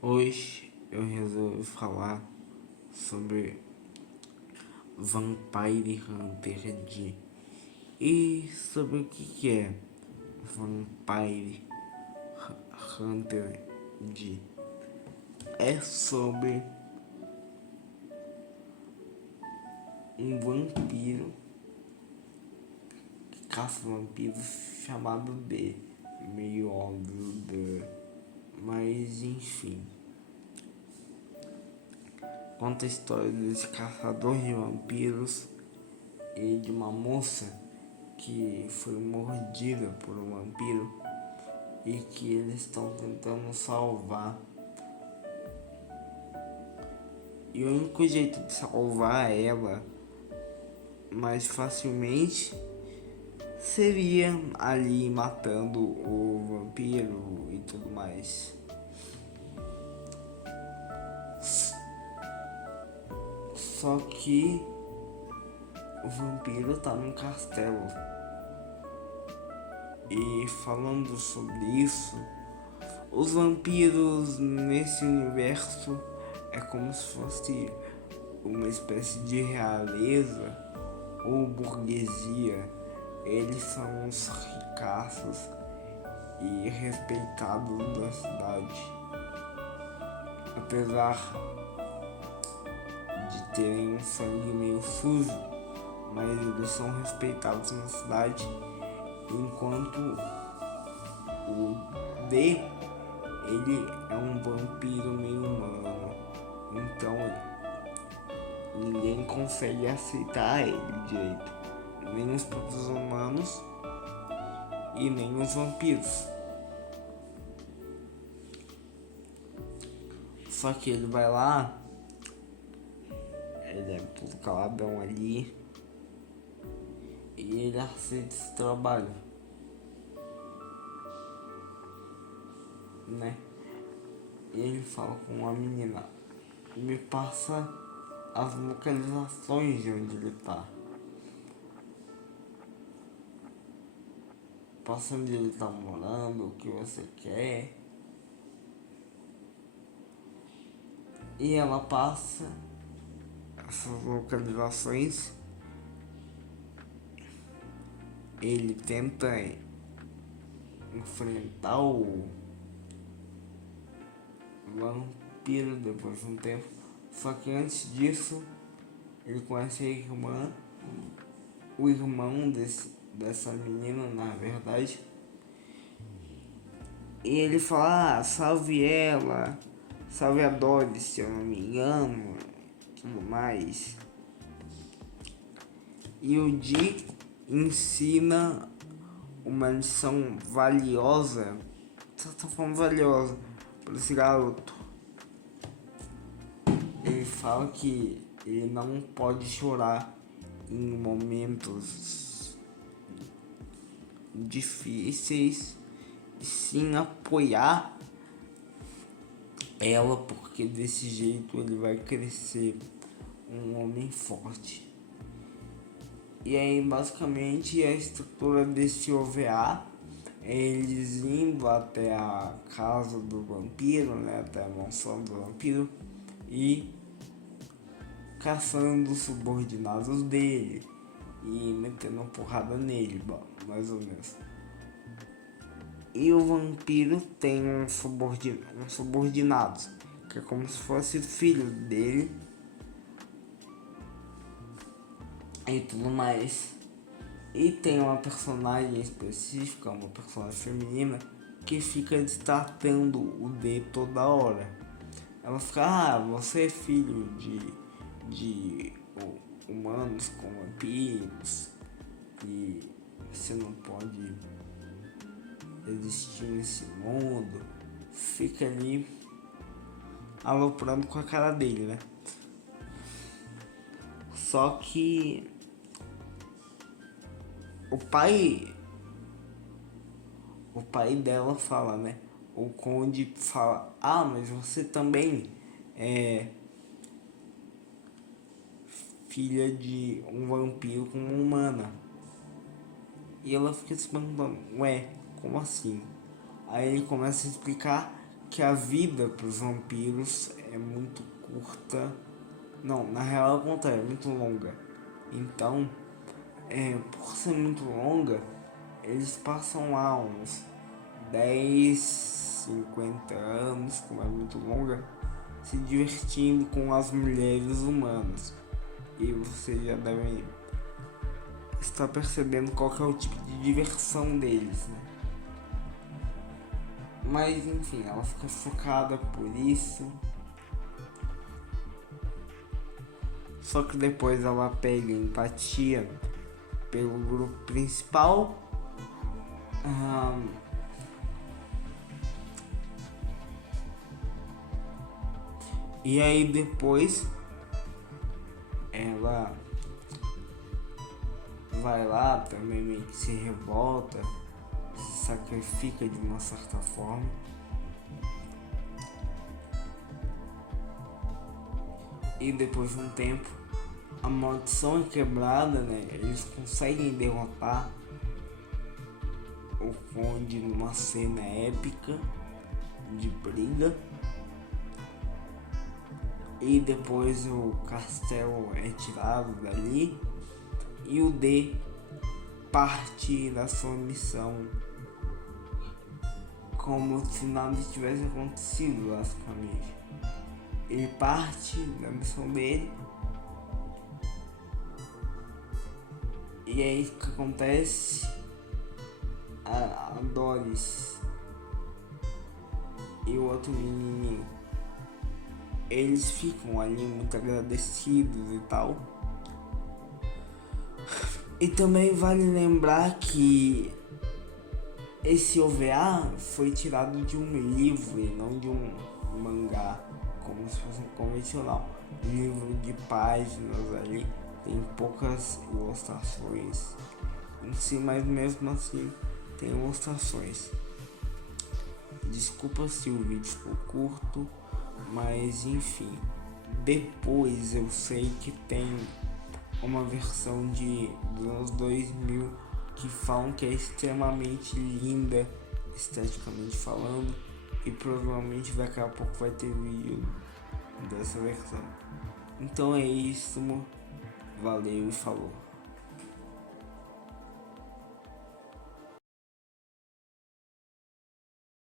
Hoje eu resolvi falar sobre Vampire Hunter D e sobre o que é Vampire Hunter D. É sobre um vampiro que caça vampiros chamado D. Meio óbvio, mas enfim. Conta a história desse caçador de vampiros e de uma moça que foi mordida por um vampiro e que eles estão tentando salvar. E o único jeito de salvar ela mais facilmente seria ali matando o vampiro e tudo mais. Só que o vampiro tá num castelo. E falando sobre isso, os vampiros nesse universo é como se fosse uma espécie de realeza ou burguesia. Eles são os ricaços e respeitados da cidade. Apesar de terem um sangue meio sujo, mas eles são respeitados na cidade, enquanto o D, ele é um vampiro meio humano, então ninguém consegue aceitar ele direito, nem os próprios humanos e nem os vampiros. Só que ele vai lá, ele é todo caladão ali e ele aceita esse trabalho, né? E ele fala com uma menina: me passa as localizações de onde ele tá. Passa onde ele tá morando, o que você quer. E ela passa essas localizações. Ele tenta enfrentar o vampiro depois de um tempo. Só que antes disso, ele conhece a irmã, o irmão dessa menina, na verdade. E ele fala: salve ela, salve a Doris, se eu não me engano, tudo mais. E o Di ensina uma lição valiosa, tá falando valiosa, para esse garoto. Ele fala que ele não pode chorar em momentos difíceis, e sim apoiar ela, porque desse jeito ele vai crescer um homem forte. E aí basicamente a estrutura desse OVA é eles indo até a casa do vampiro, né, até a mansão do vampiro, e caçando os subordinados dele e metendo uma porrada nele, mais ou menos. E o vampiro tem um subordinado, que é como se fosse filho dele e tudo mais. E tem uma personagem específica, uma personagem feminina, que fica destratando o D toda hora. Ela fica: ah, você é filho de humanos com vampiros e você não pode existir nesse mundo. Fica ali aloprando com a cara dele, né? Só que o pai dela fala, né? O Conde fala: ah, mas você também é filha de um vampiro com uma humana. E ela fica se perguntando: ué, como assim? Aí ele começa a explicar que a vida para os vampiros é muito curta. Não, na real é o contrário, é muito longa. Então, por ser muito longa, eles passam lá uns 10, 50 anos, como é muito longa, se divertindo com as mulheres humanas. E vocês já devem estar percebendo qual que é o tipo de diversão deles, né? Mas enfim, ela fica chocada por isso. Só que depois ela pega empatia pelo grupo principal. E aí depois ela vai lá, também meio que se revolta, se sacrifica de uma certa forma. E depois de um tempo, a maldição é quebrada, né? Eles conseguem derrotar o Conde numa cena épica de briga. E depois o castelo é tirado dali e o D parte da sua missão como se nada tivesse acontecido, basicamente. Ele parte da missão dele. E aí o que acontece? A Doris e o outro menininho, eles ficam ali muito agradecidos e tal. E também vale lembrar que esse OVA foi tirado de um livro e não de um mangá, como se fosse um convencional. Um livro de páginas ali, tem poucas ilustrações em si, mas mesmo assim tem ilustrações. Desculpa se o vídeo ficou curto, mas enfim. Depois eu sei que tem uma versão dos anos 2000 que falam que é extremamente linda, esteticamente falando, e provavelmente daqui a pouco vai ter vídeo dessa versão. Então é isso, valeu e falou.